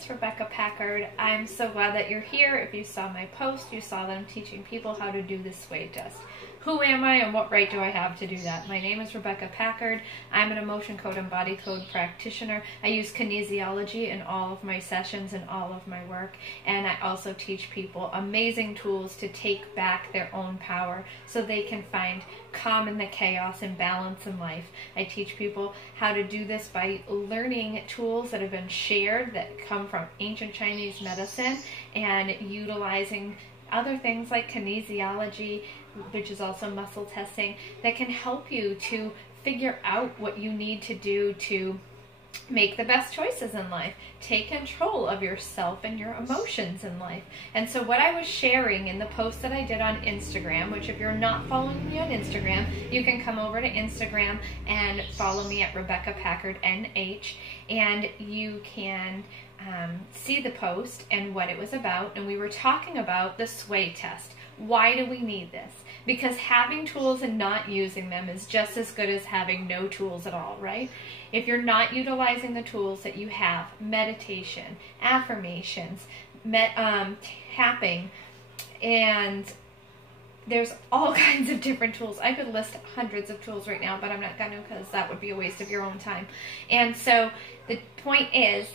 it's Rebecca Packard. I'm so glad that you're here. If you saw my post, you saw that I'm teaching people how to do the sway test. Who am I and what right do I have to do that? My name is Rebecca Packard. I'm an emotion code and body code practitioner. I use kinesiology in all of my sessions and all of my work. And I also teach people amazing tools to take back their own power so they can find calm in the chaos and balance in life. I teach people how to do this by learning tools that have been shared that come from ancient Chinese medicine and utilizing other things like kinesiology, which is also muscle testing, that can help you to figure out what you need to do to make the best choices in life, take control of yourself and your emotions in life. And so what I was sharing in the post that I did on Instagram, which if you're not following me on Instagram, you can come over to Instagram and follow me at Rebecca Packard NH, and you can see the post and what it was about. And we were talking about the sway test. Why do we need this? Because having tools and not using them is just as good as having no tools at all, right? If you're not utilizing the tools that you have, meditation, affirmations, tapping, and there's all kinds of different tools. I could list hundreds of tools right now, but I'm not going to, because that would be a waste of your own time. And so the point is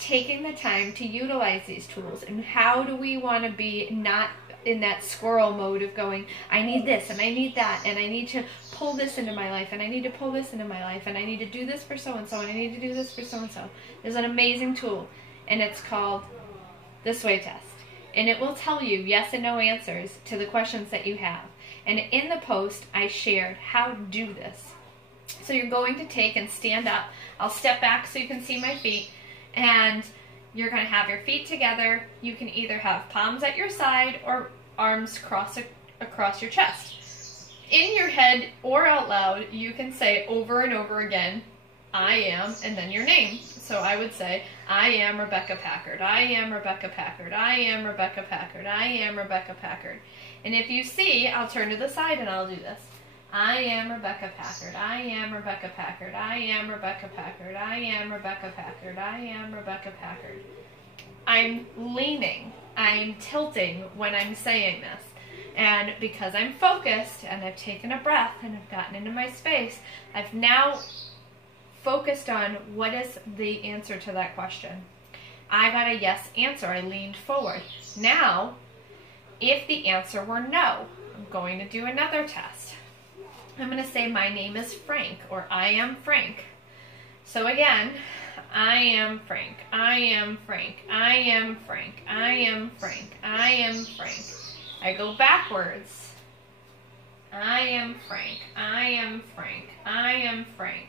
taking the time to utilize these tools. And how do we want to be not in that squirrel mode of going, I need this and I need that and I need to pull this into my life and I need to pull this into my life and I need to do this for so-and-so and I need to do this for so-and-so. There's an amazing tool, and it's called the sway test. And it will tell you yes and no answers to the questions that you have. And in the post, I shared how to do this. So you're going to take and stand up. I'll step back so you can see my feet. And you're going to have your feet together. You can either have palms at your side or arms across your chest. In your head or out loud, you can say over and over again, I am, and then your name. So I would say, I am Rebecca Packard. I am Rebecca Packard. I am Rebecca Packard. I am Rebecca Packard. And if you see, I'll turn to the side and I'll do this. I am Rebecca Packard. I am Rebecca Packard. I am Rebecca Packard. I am Rebecca Packard. I am Rebecca Packard. I'm leaning. I'm tilting when I'm saying this. And because I'm focused and I've taken a breath and I've gotten into my space, I've now focused on what is the answer to that question. I got a yes answer. I leaned forward. Now, if the answer were no, I'm going to do another test. I'm going to say my name is Frank, or I am Frank. So again, I am Frank. I am Frank. I am Frank. I am Frank. I am Frank. I go backwards. I am Frank. I am Frank. I am Frank.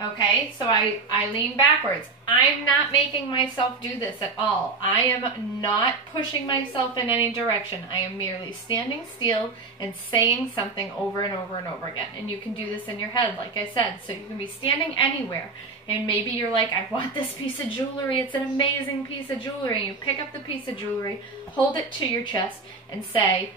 Okay, so I lean backwards. I'm not making myself do this at all. I am not pushing myself in any direction. I am merely standing still and saying something over and over and over again. And you can do this in your head, like I said. So you can be standing anywhere. And maybe you're like, I want this piece of jewelry. It's an amazing piece of jewelry. And you pick up the piece of jewelry, hold it to your chest, and say,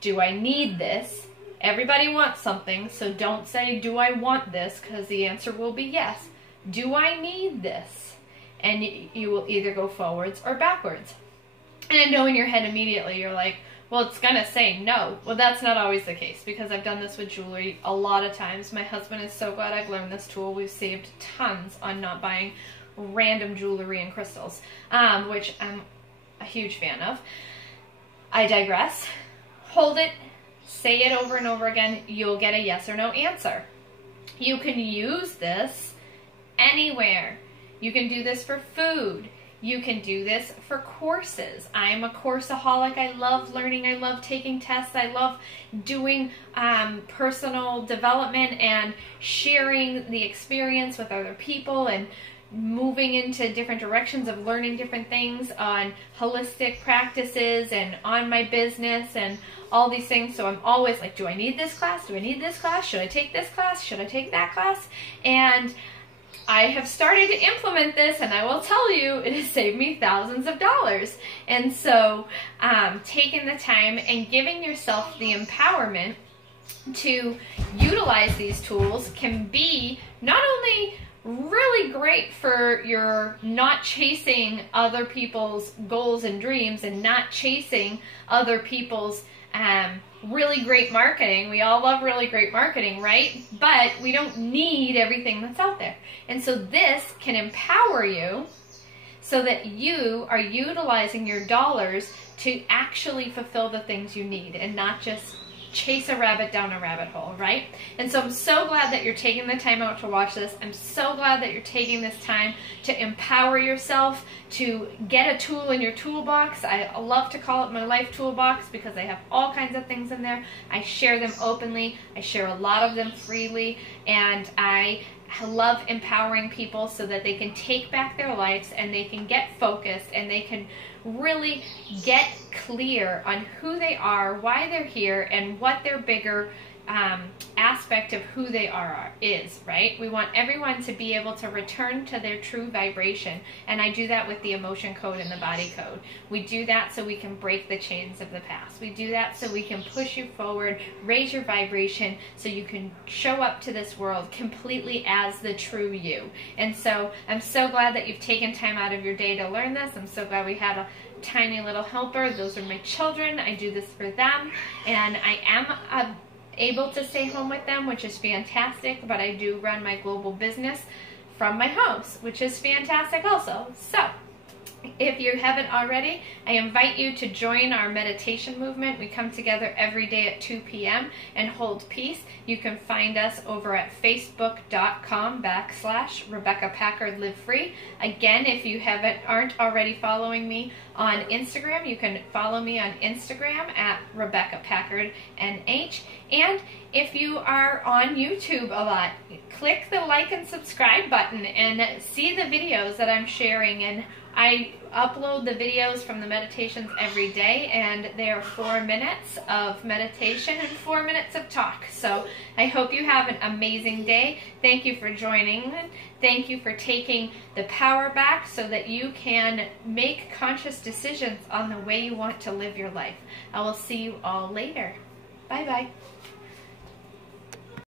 do I need this? Everybody wants something, so don't say, do I want this? Because the answer will be yes. Do I need this? And you will either go forwards or backwards. And I know in your head immediately you're like, well, it's going to say no. Well, that's not always the case, because I've done this with jewelry a lot of times. My husband is so glad I've learned this tool. We've saved tons on not buying random jewelry and crystals, which I'm a huge fan of. I digress. Hold it. Say it over and over again. You'll get a yes or no answer. You can use this anywhere. You can do this for food. You can do this for courses. I'm a courseaholic. I love learning. I love taking tests. I love doing personal development and sharing the experience with other people and moving into different directions of learning different things on holistic practices and on my business and all these things. So I'm always like, do I need this class? Do I need this class? Should I take this class? Should I take that class? And I have started to implement this, and I will tell you, it has saved me thousands of dollars. And so taking the time and giving yourself the empowerment to utilize these tools can be not only really great for your not chasing other people's goals and dreams and not chasing other people's really great marketing. We all love really great marketing, right? But we don't need everything that's out there. And so this can empower you so that you are utilizing your dollars to actually fulfill the things you need and not just chase a rabbit down a rabbit hole, right? And so I'm so glad that you're taking the time out to watch this. I'm so glad that you're taking this time to empower yourself, to get a tool in your toolbox. I love to call it my life toolbox because I have all kinds of things in there. I share them openly. I share a lot of them freely, and I love empowering people so that they can take back their lives and they can get focused and they can really get clear on who they are, why they're here, and what their bigger aspect of who they are is, right? We want everyone to be able to return to their true vibration, and I do that with the emotion code and the body code. We do that so we can break the chains of the past. We do that so we can push you forward, raise your vibration, so you can show up to this world completely as the true you. And so I'm so glad that you've taken time out of your day to learn this. I'm so glad we had a tiny little helper. Those are my children. I do this for them, and I am able to stay home with them, which is fantastic, but I do run my global business from my house, which is fantastic also. So if you haven't already, I invite you to join our meditation movement. We come together every day at 2 p.m. and hold peace. You can find us over at facebook.com/Rebecca Packard Live Free. Again, if you aren't already following me on Instagram, you can follow me on Instagram at Rebecca Packard NH. And if you are on YouTube a lot, click the like and subscribe button and see the videos that I'm sharing. And I upload the videos from the meditations every day, and they are 4 minutes of meditation and 4 minutes of talk. So I hope you have an amazing day. Thank you for joining. Thank you for taking the power back so that you can make conscious decisions on the way you want to live your life. I will see you all later. Bye-bye.